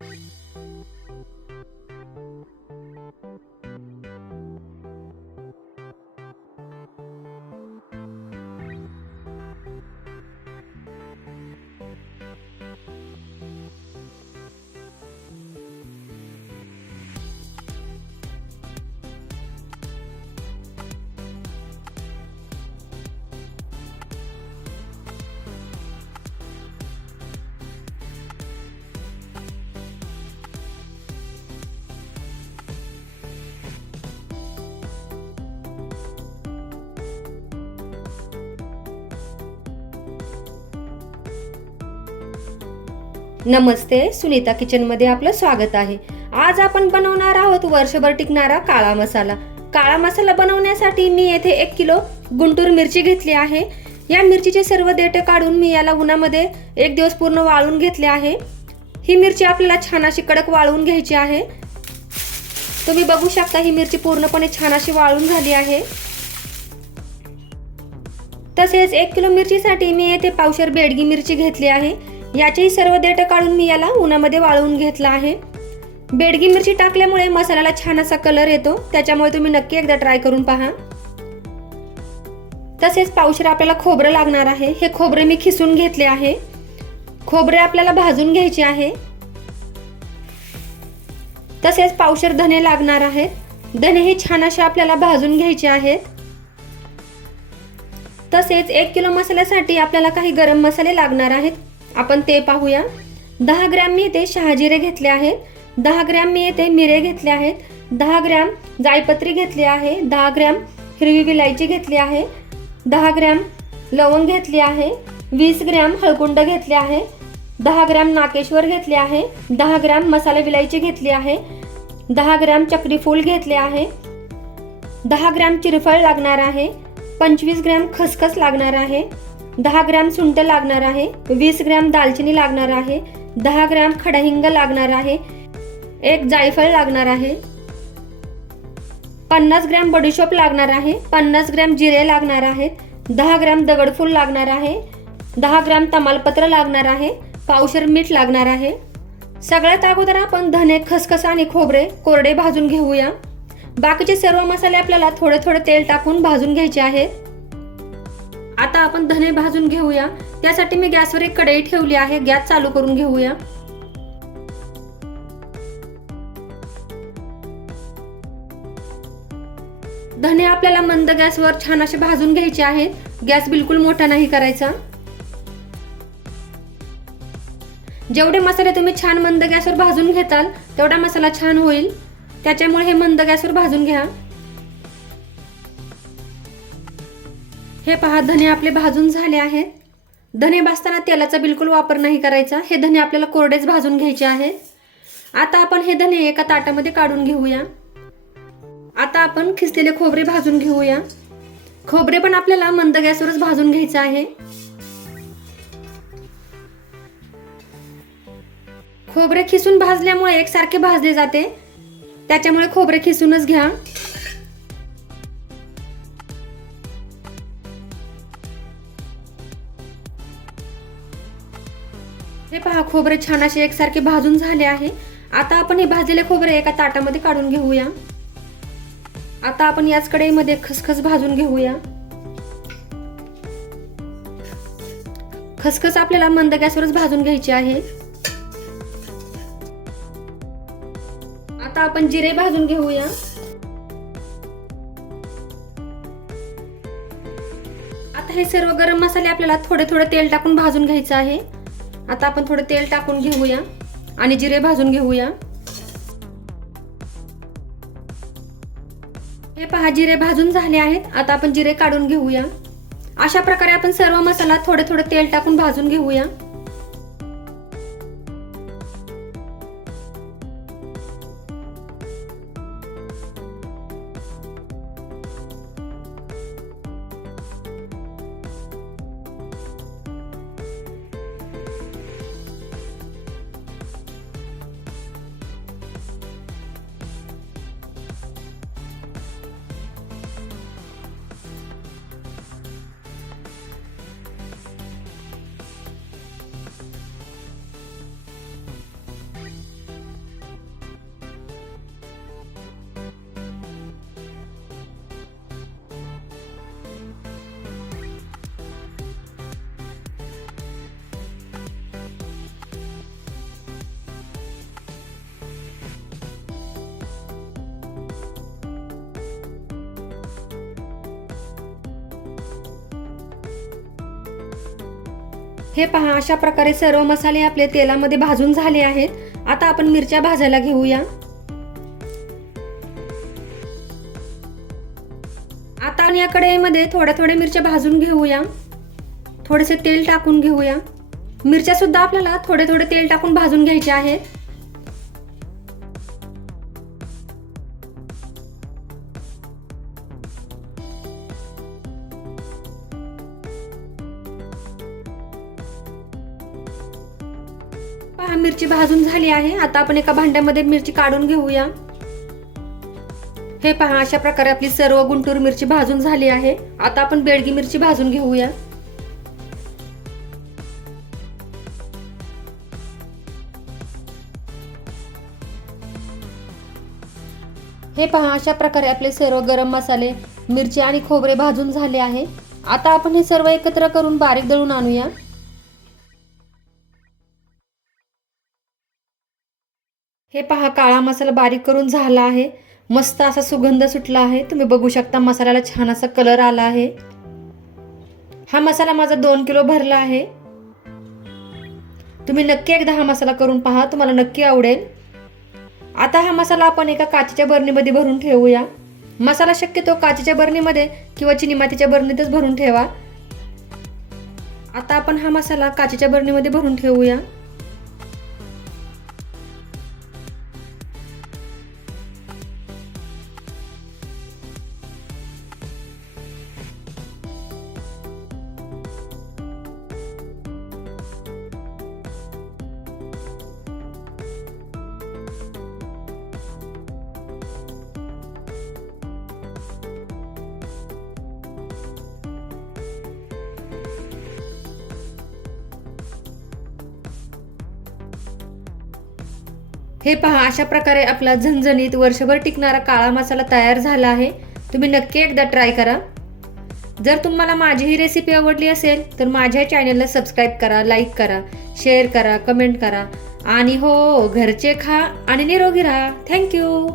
あっ! नमस्ते सुनीता किचनमध्ये आपलं स्वागत आहे. आज आपण बनवणार आहोत वर्षभर टिकणारा काळा मसाला. काळा मसाला बनवण्यासाठी मी येथे एक किलो गुंटूर मिरची घेतली आहे. या मिरचीचे सर्व देठे काढून मी याला उन्हामध्ये एक दिवस पूर्ण वाळून घेतले आहे. ही मिरची आपल्याला छान अशी कडक वाळवून घ्यायची आहे. तुम्ही बघू शकता ही मिरची पूर्णपणे छान अशी वाळून झाली आहे. तसेच एक किलो मिरचीसाठी मी येथे पावशर बेडगी मिरची घेतली आहे. याचेही सर्व देठ काढून मी याला उन्हामध्ये वाळवून घेतला आहे. बेडगी मिरची टाकल्यामुळे मसाल्याला छान असा कलर येतो. त्याच्यामुळे तुम्ही नक्की एकदा ट्राय करून पहा. तसेच पावशर आपल्याला खोबरं लागणार आहे. हे खोबरे मी खिसून घेतले आहे. खोबरे आपल्याला भाजून घ्यायचे आहे. तसेच पावशर धने लागणार आहेत. धने हे छान असे आपल्याला भाजून घ्यायचे आहेत. तसेच एक किलो मसाल्यासाठी आपल्याला काही गरम मसाले लागणार आहेत. आपण ते पाहूया. दहा ग्रॅम मी येथे शहाजिरे घेतले आहेत. दहा ग्रॅम मी येथे मिरे घेतले आहेत. दहा ग्रॅम जायपत्री घेतली आहे. दहा ग्रॅम हिरवी विलायची घेतली आहे. दहा ग्रॅम लवंग घेतली आहे. वीस ग्रॅम हळकुंड घेतले आहे. दहा ग्रॅम नाकेश्वर घेतले आहे. दहा ग्रॅम मसाला विलायची घेतली आहे. दहा ग्रॅम चक्रीफूल घेतले आहे. दहा ग्रॅम चिरफळ लागणार आहे. पंचवीस ग्रॅम खसखस लागणार आहे. दहा ग्रॅम सुंठ लागणार आहे वीस ग्रॅम दालचिनी लागणार आहे दहा ग्रॅम खडाहिंग लागणार आहे एक जायफळ लागणार आहे पन्नास ग्रॅम बडीशोप लागणार आहे पन्नास ग्रॅम जिरे लागणार आहेत दहा ग्रॅम दगडफूल लागणार आहे दहा ग्रॅम तमालपत्र लागणार आहे पावशर मीठ लागणार आहे. सगळ्यात अगोदर आपण धने खसखस आणि खोबरे कोरडे भाजून घेऊया. बाकीचे सर्व मसाले आपल्याला थोडे थोडे तेल टाकून भाजून घ्यायचे आहेत. आता आपण धने भाजून घेऊया. त्यासाठी मी गॅसवर एक कढई ठेवली आहे. गॅस चालू करून घेऊया. धने आपल्याला मंद गॅसवर छान असे भाजून घ्यायचे आहेत. गॅस बिलकुल मोठा नाही करायचा. जेवढे मसाले तुम्ही छान मंद गॅसवर भाजून घेताल तेवढा मसाला छान होईल. त्याच्यामुळे हे मंद गॅसवर भाजून घ्या. हे पहा धने आपले भाजून झाले आहेत. धने भाजताना तेलाचा बिलकुल वापर नाही करायचा. हे धने आपल्याला कोरडेच भाजून घ्यायचे आहे. आता आपण हे धने एका ताटामध्ये काढून घेऊया. आता आपण खिसलेले खोबरे भाजून घेऊया. खोबरे पण आपल्याला मंद गॅसवरच भाजून घ्यायचं आहे. खोबरे खिसून भाजल्यामुळे एकसारखे भाजले जाते. त्याच्यामुळे खोबरे खिसूनच घ्या. हे पहा खोबरे छान असे एकसारखे भाजून झाले आहे. आता आपण हे भाजलेले खोबरे एका ताटामध्ये काढून घेऊया. आता आपण याच कढईमध्ये खसखस भाजून घेऊया. खसखस आपल्याला मंद गॅसवरच भाजून घ्यायची आहे. आता आपण जिरे भाजून घेऊया. आता हे सर्व गरम मसाले आपल्याला थोडे थोडे तेल टाकून भाजून घ्यायचं आहे. आता आपण थोडं तेल टाकून घेऊया आणि जिरे भाजून घेऊया. हे पहा जिरे भाजून झाले आहेत. आता आपण जिरे काढून घेऊया. अशा प्रकारे आपण सर्व मसाला थोडे थोडे तेल टाकून भाजून घेऊया. हे पहा अशा प्रकारे सर्व मसाले आपले तेलामध्ये भाजून झाले आहेत. आता आपण मिरच्या भाजायला घेऊया. आता या कढईमध्ये थोड्या थोड्या मिरच्या भाजून घेऊया. थोडेसे तेल टाकून घेऊया. मिरच्या सुद्धा आपल्याला थोडे थोडे तेल टाकून भाजून घ्यायचे आहेत. पहा मिरची भाजून झाली आहे. आता आपण एका भांड्यामध्ये मिरची काढून घेऊया. हे पहा अशा प्रकारे आपली सर्व गुंटूर मिरची भाजून झाली आहे. आता आपण बेडगी मिरची भाजून घेऊया. हे पहा अशा प्रकारे आपले सर्व गरम मसाले मिरची आणि खोबरे भाजून झाले आहे. आता आपण हे सर्व एकत्र करून बारीक दळून आणूया. हे पहा काळा मसाला बारीक करून झाला आहे. मस्त असा सुगंध सुटला आहे. तुम्ही बघू शकता मसाल्याला छान असा कलर आला आहे. हा मसाला माझा दोन किलो भरला आहे. तुम्ही नक्की एकदा हा मसाला करून पहा तुम्हाला नक्की आवडेल. आता हा मसाला आपण एका काचेच्या बरणीमध्ये भरून ठेवूया. मसाला शक्यतो काचेच्या बरणीमध्ये किंवा चिनी मातीच्या बरणीतच भरून ठेवा. आता आपण हा मसाला काचेच्या बरणीमध्ये भरून ठेवूया. हे पहा अशा प्रकारे आपला झणझणीत वर्षभर टिकणारा काळा मसाला तयार झाला आहे. तुम्ही नक्की एकदा ट्राय करा. जर तुम्हाला माझी ही रेसिपी आवडली असेल तर माझ्या चॅनलला सबस्क्राईब करा लाईक करा शेअर करा कमेंट करा. आणि हो घरचे खा आणि निरोगी राहा. थँक्यू